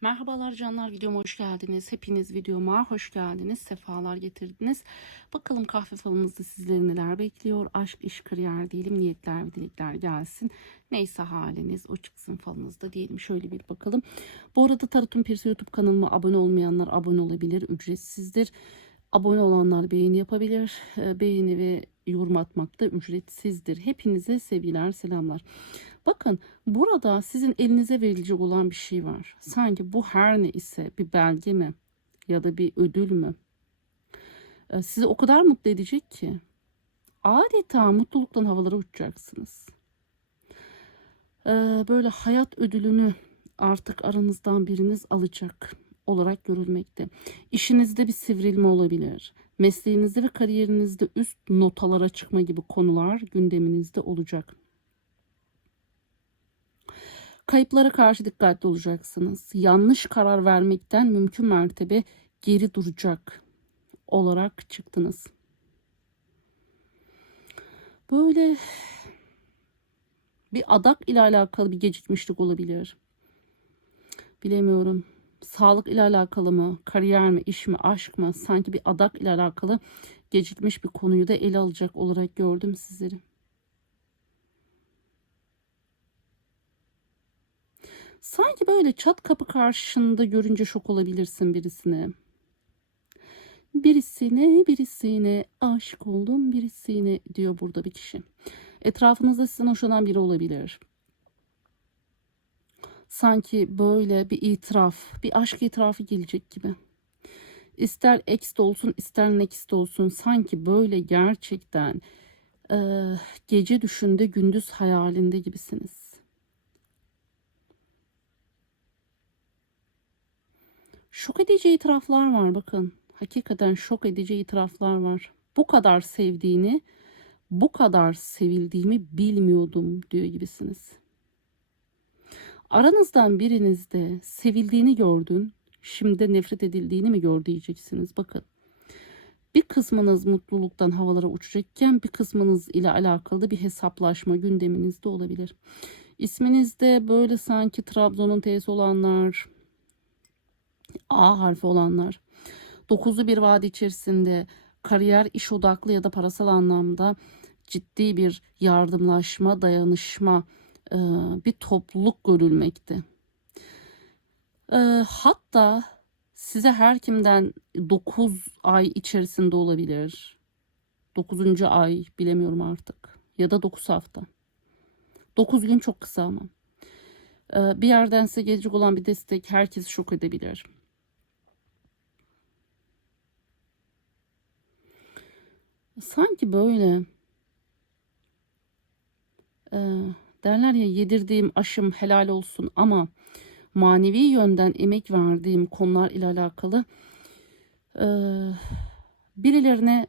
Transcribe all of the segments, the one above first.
Merhabalar canlar videoma hoş geldiniz. Hepiniz videoma hoş geldiniz. Sefalar getirdiniz. Bakalım kahve falınızda sizleri neler bekliyor. Aşk, iş, kariyer diyelim. Niyetler ve dilekler gelsin. Neyse haliniz o çıksın falınızda diyelim. Şöyle bir bakalım. Bu arada Tarot'un Pirsi YouTube kanalıma abone olmayanlar abone olabilir. Ücretsizdir. Abone olanlar beğeni yapabilir. Ee, Beğeni ve yorum atmak da ücretsizdir. Hepinize sevgiler, selamlar. Bakın burada sizin elinize verilecek olan bir şey var. Sanki bu her ne ise bir belge mi ya da bir ödül mü? Ee, Sizi o kadar mutlu edecek ki adeta mutluluktan havalara uçacaksınız. Ee, Böyle hayat ödülünü artık aranızdan biriniz alacak olarak görülmekte. İşinizde bir sivrilme olabilir. Mesleğinizde ve kariyerinizde üst notalara çıkma gibi konular gündeminizde olacak. Kayıplara karşı dikkatli olacaksınız. Yanlış karar vermekten mümkün mertebe geri duracak olarak çıktınız. Böyle bir adak ile alakalı bir gecikmişlik olabilir. Bilemiyorum. Sağlık ile alakalı mı, kariyer mi, iş mi, aşk mı? Sanki bir adak ile alakalı gecikmiş bir konuyu da ele alacak olarak gördüm sizleri. Sanki böyle çat kapı karşında görünce şok olabilirsin birisine. Birisine, birisine aşık oldum, birisine diyor burada bir kişi. Etrafınızda sizden hoşlanan biri olabilir. Sanki böyle bir itiraf, bir aşk itirafı gelecek gibi. İster ex de olsun, ister next de olsun sanki böyle gerçekten e, gece düşünde gündüz hayalinde gibisiniz. Şok edici itiraflar var bakın. Hakikaten şok edici itiraflar var. Bu kadar sevdiğini, bu kadar sevildiğimi bilmiyordum diyor gibisiniz. Aranızdan birinizde sevildiğini gördün, şimdi nefret edildiğini mi gör diyeceksiniz. Bakın. Bir kısmınız mutluluktan havalara uçacakken bir kısmınız ile alakalı bir hesaplaşma gündeminizde olabilir. İsminizde böyle sanki Trabzon'un T'si olanlar, A harfi olanlar, dokuzlu bir vade içerisinde kariyer, iş odaklı ya da parasal anlamda ciddi bir yardımlaşma, dayanışma, e, bir topluluk görülmekte. E, Hatta size her kimden 9 ay içerisinde olabilir. 9. ay bilemiyorum artık. Ya da 9 hafta. 9 gün çok kısa ama. E, Bir yerden size gelecek olan bir destek herkesi şok edebilir. Sanki böyle e, derler ya yedirdiğim aşım helal olsun ama manevi yönden emek verdiğim konular ile alakalı e, birilerine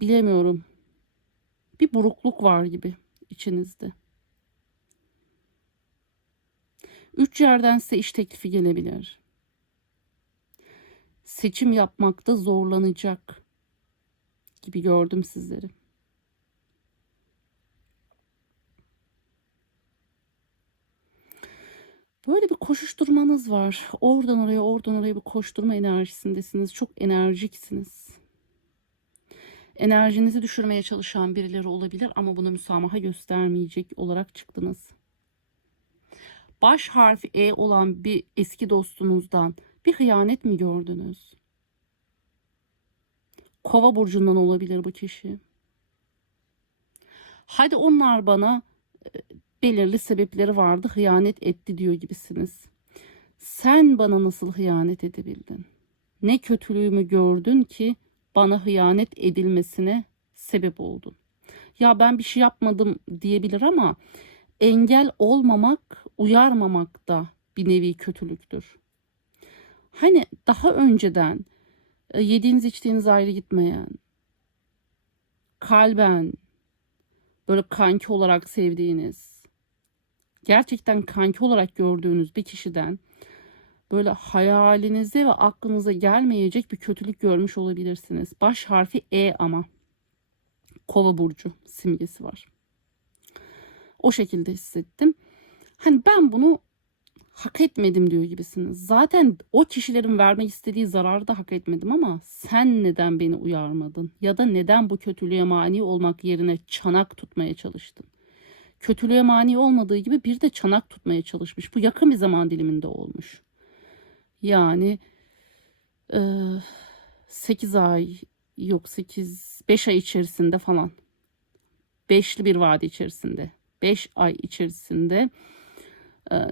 bilemiyorum bir burukluk var gibi içinizde. Üç yerden size iş teklifi gelebilir. Seçim yapmakta zorlanacak gibi gördüm sizleri. Böyle bir koşuşturmanız var. Oradan oraya, oradan oraya bir koşturma enerjisindesiniz. Çok enerjiksiniz. Enerjinizi düşürmeye çalışan birileri olabilir ama buna müsamaha göstermeyecek olarak çıktınız. Baş harfi E olan bir eski dostunuzdan bir hıyanet mi gördünüz? Kova burcundan olabilir bu kişi. Hadi onlar bana e, belirli sebepleri vardı hıyanet etti diyor gibisiniz. Sen bana nasıl hıyanet edebildin? Ne kötülüğümü gördün ki bana hıyanet edilmesine sebep oldun? Ya ben bir şey yapmadım diyebilir ama engel olmamak, uyarmamak da bir nevi kötülüktür. Hani daha önceden e, yediğiniz içtiğiniz ayrı gitmeyen, kalben böyle kanki olarak sevdiğiniz, gerçekten kanki olarak gördüğünüz bir kişiden böyle hayalinize ve aklınıza gelmeyecek bir kötülük görmüş olabilirsiniz. Baş harfi E ama. Kova burcu simgesi var. O şekilde hissettim. Hani ben bunu hak etmedim diyor gibisiniz. Zaten o kişilerin vermek istediği zararı da hak etmedim ama sen neden beni uyarmadın? Ya da neden bu kötülüğe mani olmak yerine çanak tutmaya çalıştın? Kötülüğe mani olmadığı gibi bir de çanak tutmaya çalışmış. Bu yakın bir zaman diliminde olmuş. Yani 8 ay yok 8 5 ay içerisinde falan. Beşli bir vade içerisinde. 5 ay içerisinde e,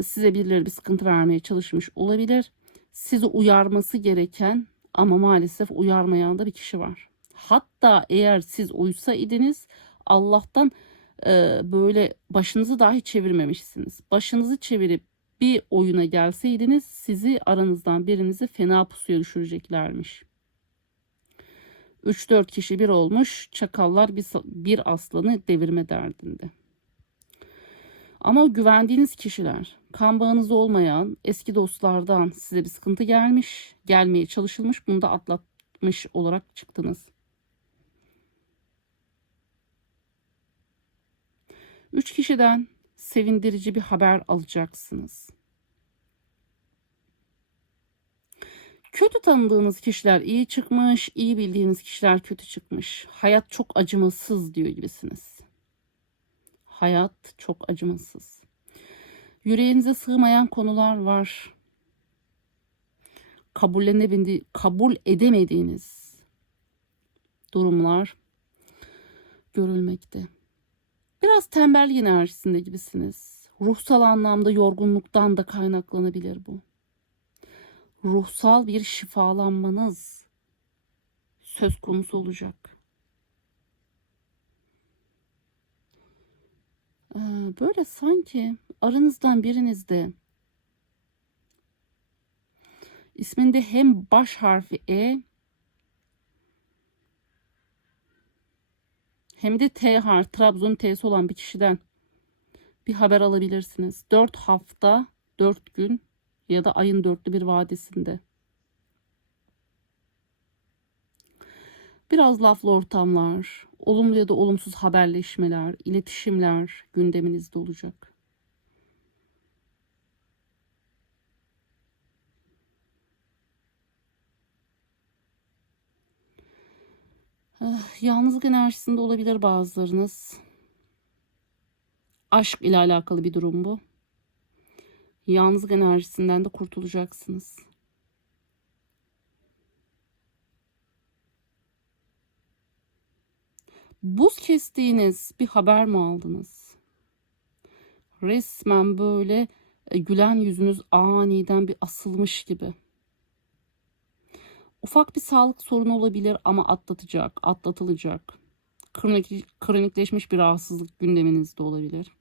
size birileri bir sıkıntı vermeye çalışmış olabilir. Sizi uyarması gereken ama maalesef uyarmayan da bir kişi var. Hatta eğer siz uysa idiniz Allah'tan e, böyle başınızı dahi çevirmemişsiniz. Başınızı çevirip bir oyuna gelseydiniz sizi aranızdan birinizi fena pusuya düşüreceklermiş. 3-4 kişi bir olmuş çakallar bir, bir aslanı devirme derdinde. Ama güvendiğiniz kişiler, kan bağınız olmayan eski dostlardan size bir sıkıntı gelmiş, gelmeye çalışılmış, bunu da atlatmış olarak çıktınız. Üç kişiden sevindirici bir haber alacaksınız. Kötü tanıdığınız kişiler iyi çıkmış, iyi bildiğiniz kişiler kötü çıkmış. Hayat çok acımasız diyor gibisiniz. Hayat çok acımasız. Yüreğinize sığmayan konular var. Kabullenebildi, kabul edemediğiniz durumlar görülmekte. Biraz tembel enerjisinde gibisiniz. Ruhsal anlamda yorgunluktan da kaynaklanabilir bu. Ruhsal bir şifalanmanız söz konusu olacak. Böyle sanki aranızdan birinizde isminde hem baş harfi E hem de T harfi Trabzon T'si olan bir kişiden bir haber alabilirsiniz. 4 hafta 4 gün ya da ayın dörtlü bir vadesinde. Biraz laflı ortamlar, olumlu ya da olumsuz haberleşmeler, iletişimler gündeminizde olacak. Ah, Yalnızlık enerjisinde olabilir bazılarınız. Aşk ile alakalı bir durum bu. Yalnızlık enerjisinden de kurtulacaksınız. Buz kestiğiniz bir haber mi aldınız? Resmen böyle e, gülen yüzünüz aniden bir asılmış gibi. Ufak bir sağlık sorunu olabilir ama atlatacak, atlatılacak. Kronik, kronikleşmiş bir rahatsızlık gündeminizde olabilir.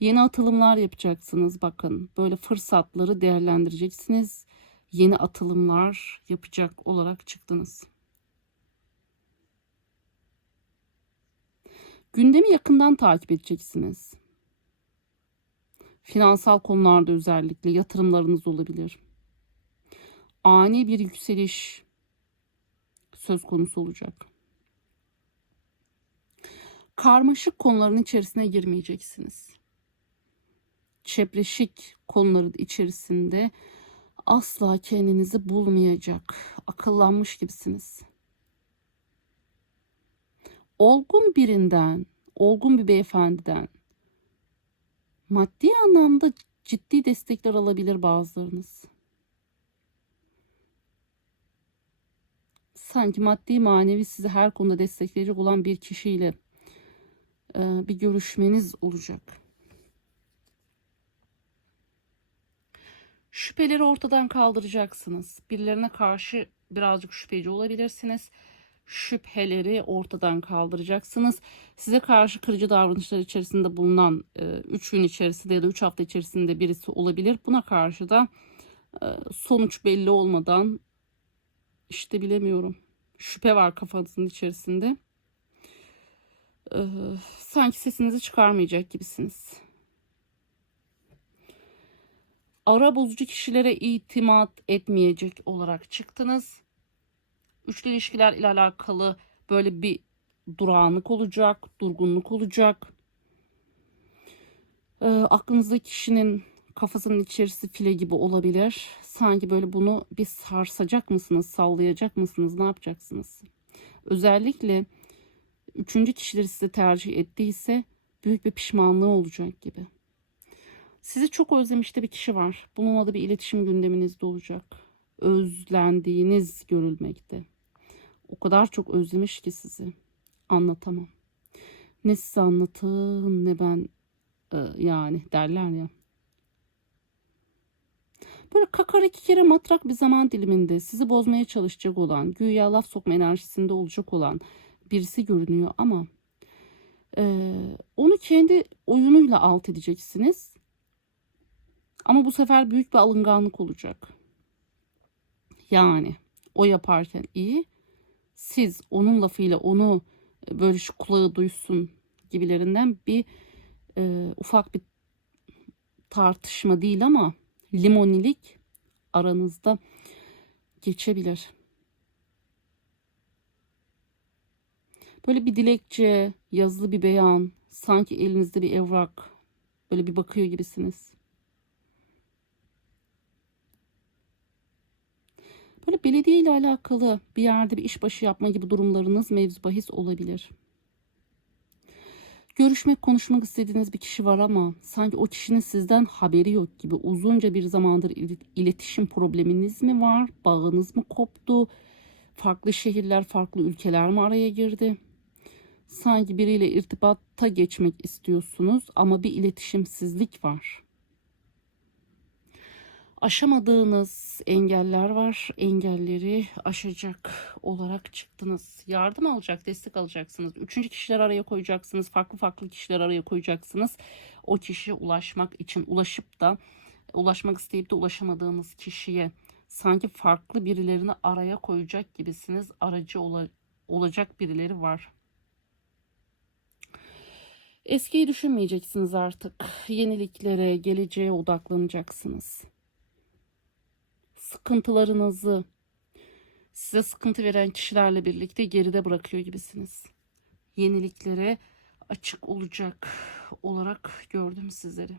Yeni atılımlar yapacaksınız. Bakın böyle fırsatları değerlendireceksiniz. Yeni atılımlar yapacak olarak çıktınız. Gündemi yakından takip edeceksiniz. Finansal konularda özellikle yatırımlarınız olabilir. Ani bir yükseliş söz konusu olacak. Karmaşık konuların içerisine girmeyeceksiniz. Çepreşik konuların içerisinde asla kendinizi bulmayacak, akıllanmış gibisiniz olgun birinden, olgun bir beyefendiden maddi anlamda ciddi destekler alabilir bazılarınız. Sanki maddi manevi sizi her konuda destekleyecek olan bir kişiyle e, bir görüşmeniz olacak. Şüpheleri ortadan kaldıracaksınız. Birilerine karşı birazcık şüpheci olabilirsiniz şüpheleri ortadan kaldıracaksınız. Size karşı kırıcı davranışlar içerisinde bulunan 3 e, gün içerisinde ya da 3 hafta içerisinde birisi olabilir. Buna karşı da e, sonuç belli olmadan işte bilemiyorum. Şüphe var kafanızın içerisinde. E, sanki sesinizi çıkarmayacak gibisiniz. Ara bozucu kişilere itimat etmeyecek olarak çıktınız Üçlü ilişkiler ile alakalı böyle bir durağanlık olacak, durgunluk olacak. E, aklınızdaki kişinin Kafasının içerisi file gibi olabilir. Sanki böyle bunu bir sarsacak mısınız, sallayacak mısınız, ne yapacaksınız? Özellikle üçüncü kişileri size tercih ettiyse büyük bir pişmanlığı olacak gibi. Sizi çok özlemiş de bir kişi var. Bununla da bir iletişim gündeminizde olacak. Özlendiğiniz görülmekte. O kadar çok özlemiş ki sizi. Anlatamam. Ne size anlatın ne ben e, yani derler ya. Böyle kakar iki kere matrak bir zaman diliminde sizi bozmaya çalışacak olan, güya laf sokma enerjisinde olacak olan birisi görünüyor ama e, onu kendi oyunuyla alt edeceksiniz. Ama bu sefer büyük bir alınganlık olacak. Yani o yaparken iyi, siz onun lafıyla onu e, böyle şu kulağı duysun gibilerinden bir e, ufak bir tartışma değil ama limonilik aranızda geçebilir. Böyle bir dilekçe, yazılı bir beyan, sanki elinizde bir evrak, böyle bir bakıyor gibisiniz. Böyle belediye ile alakalı bir yerde bir işbaşı yapma gibi durumlarınız mevzu bahis olabilir. Görüşmek, konuşmak istediğiniz bir kişi var ama sanki o kişinin sizden haberi yok gibi uzunca bir zamandır il- iletişim probleminiz mi var? Bağınız mı koptu? Farklı şehirler, farklı ülkeler mi araya girdi? Sanki biriyle irtibata geçmek istiyorsunuz ama bir iletişimsizlik var. Aşamadığınız engeller var. Engelleri aşacak olarak çıktınız. Yardım alacak, destek alacaksınız. Üçüncü kişiler araya koyacaksınız. Farklı farklı kişiler araya koyacaksınız. O kişiye ulaşmak için ulaşıp da ulaşmak isteyip de ulaşamadığınız kişiye sanki farklı birilerini araya koyacak gibisiniz. Aracı ola- olacak birileri var. Eskiyi düşünmeyeceksiniz artık. Yeniliklere, geleceğe odaklanacaksınız sıkıntılarınızı size sıkıntı veren kişilerle birlikte geride bırakıyor gibisiniz. Yeniliklere açık olacak olarak gördüm sizleri.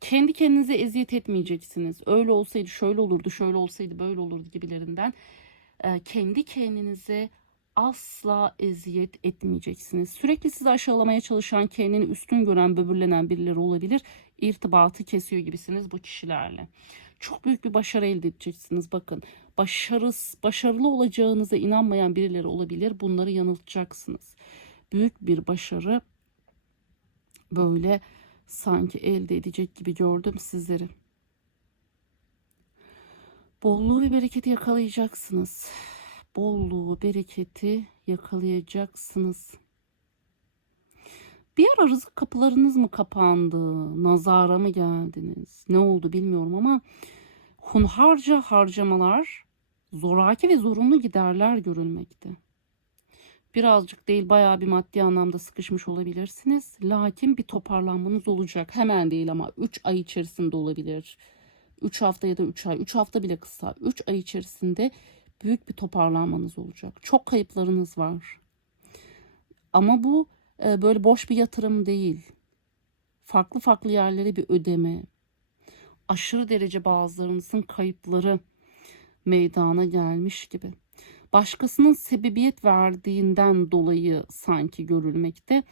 Kendi kendinize eziyet etmeyeceksiniz. Öyle olsaydı şöyle olurdu, şöyle olsaydı böyle olurdu gibilerinden. Ee, kendi kendinize asla eziyet etmeyeceksiniz. Sürekli sizi aşağılamaya çalışan, kendini üstün gören, böbürlenen birileri olabilir. İrtibatı kesiyor gibisiniz bu kişilerle çok büyük bir başarı elde edeceksiniz. Bakın başarıs, başarılı olacağınıza inanmayan birileri olabilir. Bunları yanıltacaksınız. Büyük bir başarı böyle sanki elde edecek gibi gördüm sizleri. Bolluğu ve bereketi yakalayacaksınız. Bolluğu, bereketi yakalayacaksınız. Bir ara rızık kapılarınız mı kapandı? Nazara mı geldiniz? Ne oldu bilmiyorum ama hunharca harcamalar, zoraki ve zorunlu giderler görülmekte. Birazcık değil bayağı bir maddi anlamda sıkışmış olabilirsiniz. Lakin bir toparlanmanız olacak. Hemen değil ama 3 ay içerisinde olabilir. 3 hafta ya da 3 ay. 3 hafta bile kısa. 3 ay içerisinde büyük bir toparlanmanız olacak. Çok kayıplarınız var. Ama bu e, böyle boş bir yatırım değil. Farklı farklı yerlere bir ödeme. Aşırı derece bazılarınızın kayıpları meydana gelmiş gibi. Başkasının sebebiyet verdiğinden dolayı sanki görülmekte.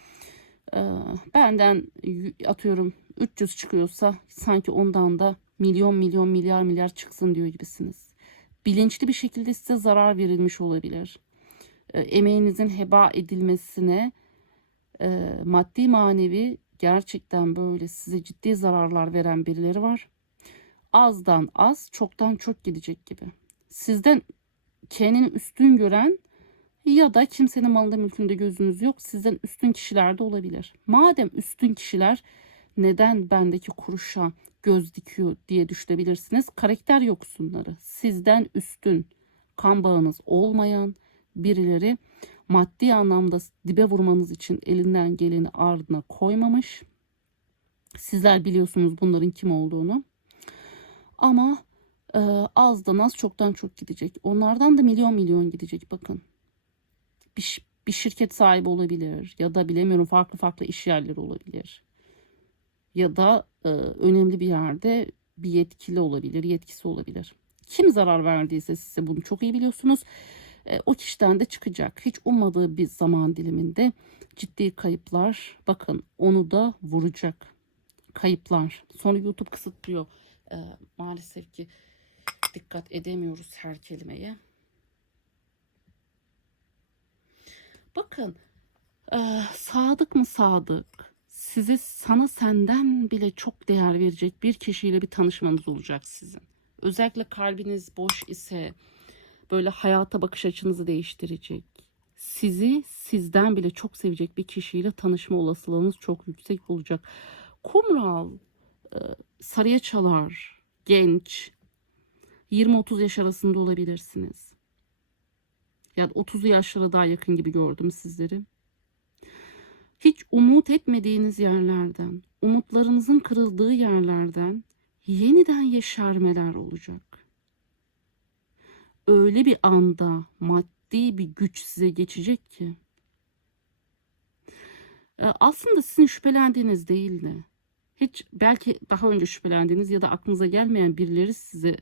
Ee, benden atıyorum 300 çıkıyorsa sanki ondan da milyon milyon milyar milyar çıksın diyor gibisiniz. Bilinçli bir şekilde size zarar verilmiş olabilir. Ee, emeğinizin heba edilmesine e, maddi manevi gerçekten böyle size ciddi zararlar veren birileri var. Azdan az, çoktan çok gidecek gibi. Sizden kendini üstün gören ya da kimsenin malında mülkünde gözünüz yok. Sizden üstün kişiler de olabilir. Madem üstün kişiler neden bendeki kuruşa göz dikiyor diye düşünebilirsiniz. Karakter yoksunları, sizden üstün, kan bağınız olmayan birileri maddi anlamda dibe vurmanız için elinden geleni ardına koymamış. Sizler biliyorsunuz bunların kim olduğunu. Ama e, azdan az çoktan çok gidecek. Onlardan da milyon milyon gidecek bakın. Bir, bir şirket sahibi olabilir ya da bilemiyorum farklı farklı iş yerleri olabilir. Ya da e, önemli bir yerde bir yetkili olabilir, yetkisi olabilir. Kim zarar verdiyse size bunu çok iyi biliyorsunuz. E, o kişiden de çıkacak. Hiç ummadığı bir zaman diliminde ciddi kayıplar. Bakın onu da vuracak. Kayıplar. Sonra YouTube kısıtlıyor. E, maalesef ki dikkat edemiyoruz her kelimeye. Bakın e, sadık mı sadık? Size sana senden bile çok değer verecek bir kişiyle bir tanışmanız olacak sizin. Özellikle kalbiniz boş ise böyle hayata bakış açınızı değiştirecek. Sizi sizden bile çok sevecek bir kişiyle tanışma olasılığınız çok yüksek olacak. Kumral, e, sarıya çalar, genç, 20-30 yaş arasında olabilirsiniz. Yani 30 yaşlara daha yakın gibi gördüm sizleri. Hiç umut etmediğiniz yerlerden, umutlarınızın kırıldığı yerlerden yeniden yeşermeler olacak. Öyle bir anda maddi bir güç size geçecek ki. E, Aslında sizin şüphelendiğiniz değil de hiç belki daha önce şüphelendiğiniz ya da aklınıza gelmeyen birileri size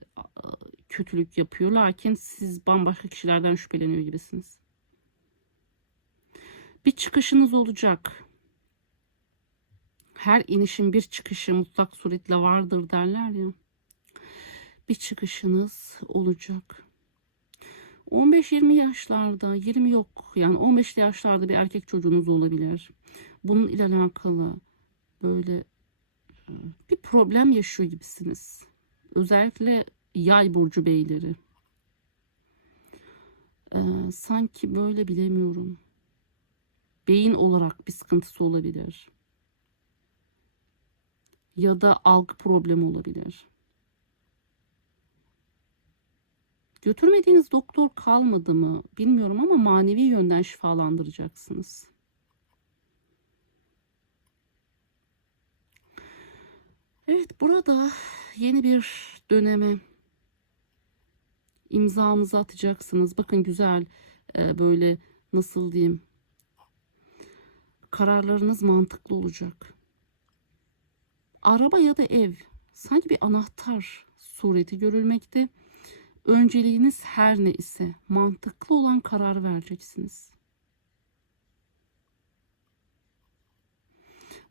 kötülük yapıyor. Lakin siz bambaşka kişilerden şüpheleniyor gibisiniz. Bir çıkışınız olacak. Her inişin bir çıkışı mutlak suretle vardır derler ya. Bir çıkışınız olacak. 15-20 yaşlarda, 20 yok yani 15'li yaşlarda bir erkek çocuğunuz olabilir. Bunun ile alakalı böyle e, bir problem yaşıyor gibisiniz. Özellikle yay burcu beyleri. Ee, sanki böyle bilemiyorum. Beyin olarak bir sıkıntısı olabilir. Ya da algı problemi olabilir. Götürmediğiniz doktor kalmadı mı bilmiyorum ama manevi yönden şifalandıracaksınız. Evet burada yeni bir döneme imzanızı atacaksınız. Bakın güzel e, böyle nasıl diyeyim kararlarınız mantıklı olacak. Araba ya da ev sanki bir anahtar sureti görülmekte. Önceliğiniz her ne ise mantıklı olan karar vereceksiniz.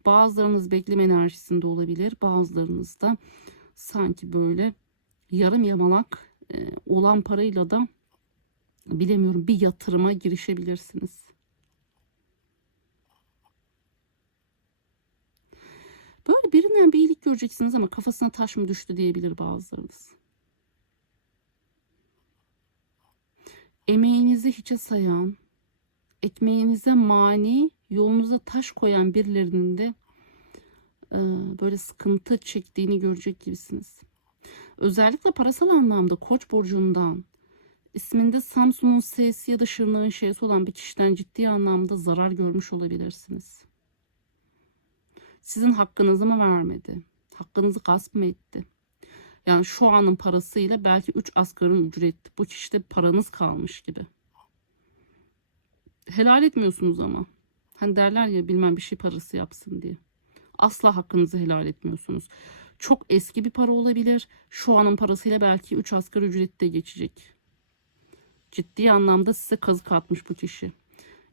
Bazılarınız bekleme enerjisinde olabilir. Bazılarınız da sanki böyle yarım yamalak e, olan parayla da bilemiyorum bir yatırıma girişebilirsiniz. Böyle birinden bir iyilik göreceksiniz ama kafasına taş mı düştü diyebilir bazılarınız. Emeğinizi hiçe sayan, ekmeğinize mani, yolunuza taş koyan birilerinin de e, böyle sıkıntı çektiğini görecek gibisiniz. Özellikle parasal anlamda koç burcundan isminde Samsun'un S'si ya da Şırnak'ın şeysi olan bir kişiden ciddi anlamda zarar görmüş olabilirsiniz. Sizin hakkınızı mı vermedi? Hakkınızı gasp mı etti? Yani şu anın parasıyla belki 3 asgari ücret bu kişide paranız kalmış gibi. Helal etmiyorsunuz ama. Hani derler ya bilmem bir şey parası yapsın diye. Asla hakkınızı helal etmiyorsunuz. Çok eski bir para olabilir. Şu anın parasıyla belki 3 asgari ücrette geçecek. Ciddi anlamda size kazık atmış bu kişi.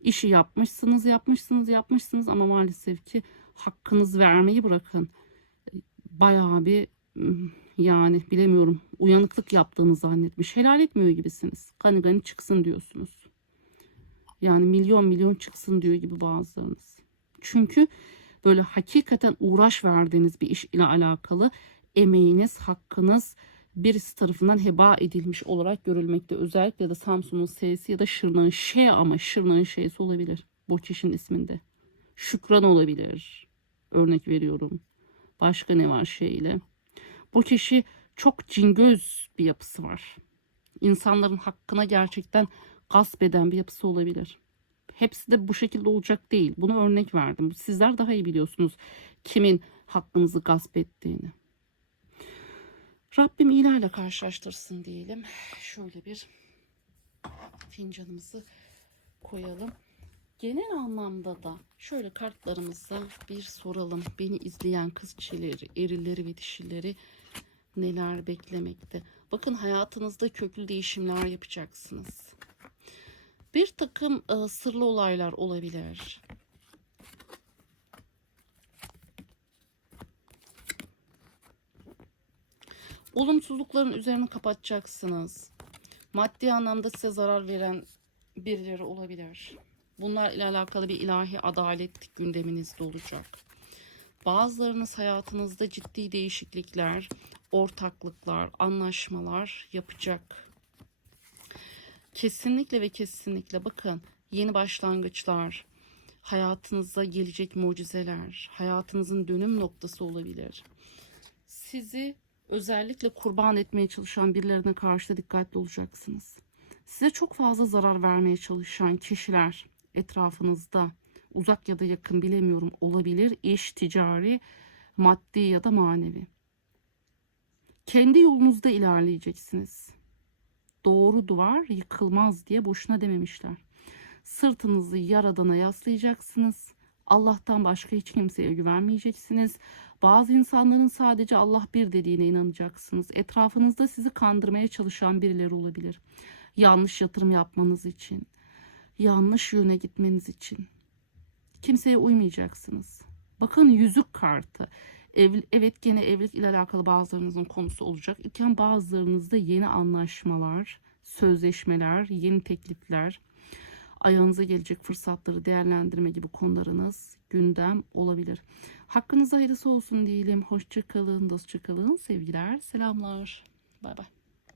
İşi yapmışsınız, yapmışsınız, yapmışsınız ama maalesef ki hakkınız vermeyi bırakın. Bayağı bir yani bilemiyorum uyanıklık yaptığını zannetmiş. Helal etmiyor gibisiniz. Gani gani çıksın diyorsunuz. Yani milyon milyon çıksın diyor gibi bazılarınız. Çünkü böyle hakikaten uğraş verdiğiniz bir iş ile alakalı emeğiniz, hakkınız birisi tarafından heba edilmiş olarak görülmekte. Özellikle de Samsun'un S'si ya da Şırnak'ın Ş ama Şırnak'ın Ş'si olabilir. Kişinin isminde. Şükran olabilir. Örnek veriyorum. Başka ne var şeyle? Bu kişi çok cingöz bir yapısı var. İnsanların hakkına gerçekten gasp eden bir yapısı olabilir. Hepsi de bu şekilde olacak değil. Bunu örnek verdim. Sizler daha iyi biliyorsunuz kimin hakkınızı gasp ettiğini. Rabbim iyilerle karşılaştırsın diyelim. Şöyle bir fincanımızı koyalım. Genel anlamda da şöyle kartlarımıza bir soralım. Beni izleyen kız çiçeğleri, erileri ve dişileri neler beklemekte? Bakın hayatınızda köklü değişimler yapacaksınız. Bir takım e, sırlı olaylar olabilir. Olumsuzlukların üzerini kapatacaksınız. Maddi anlamda size zarar veren birileri olabilir. Bunlar ile alakalı bir ilahi adalet gündeminizde olacak. Bazılarınız hayatınızda ciddi değişiklikler, ortaklıklar, anlaşmalar yapacak. Kesinlikle ve kesinlikle bakın yeni başlangıçlar, hayatınıza gelecek mucizeler, hayatınızın dönüm noktası olabilir. Sizi özellikle kurban etmeye çalışan birilerine karşı da dikkatli olacaksınız. Size çok fazla zarar vermeye çalışan kişiler etrafınızda uzak ya da yakın bilemiyorum olabilir. İş, ticari, maddi ya da manevi. Kendi yolunuzda ilerleyeceksiniz. Doğru duvar yıkılmaz diye boşuna dememişler. Sırtınızı yaradana yaslayacaksınız. Allah'tan başka hiç kimseye güvenmeyeceksiniz. Bazı insanların sadece Allah bir dediğine inanacaksınız. Etrafınızda sizi kandırmaya çalışan birileri olabilir. Yanlış yatırım yapmanız için, yanlış yöne gitmeniz için. Kimseye uymayacaksınız. Bakın yüzük kartı. Ev, evet gene evlilik ile alakalı bazılarınızın konusu olacak. İken bazılarınızda yeni anlaşmalar, sözleşmeler, yeni teklifler, ayağınıza gelecek fırsatları değerlendirme gibi konularınız gündem olabilir. Hakkınızda hayırlısı olsun diyelim. Hoşça kalın, dostça kalın. Sevgiler, selamlar. Bay bay.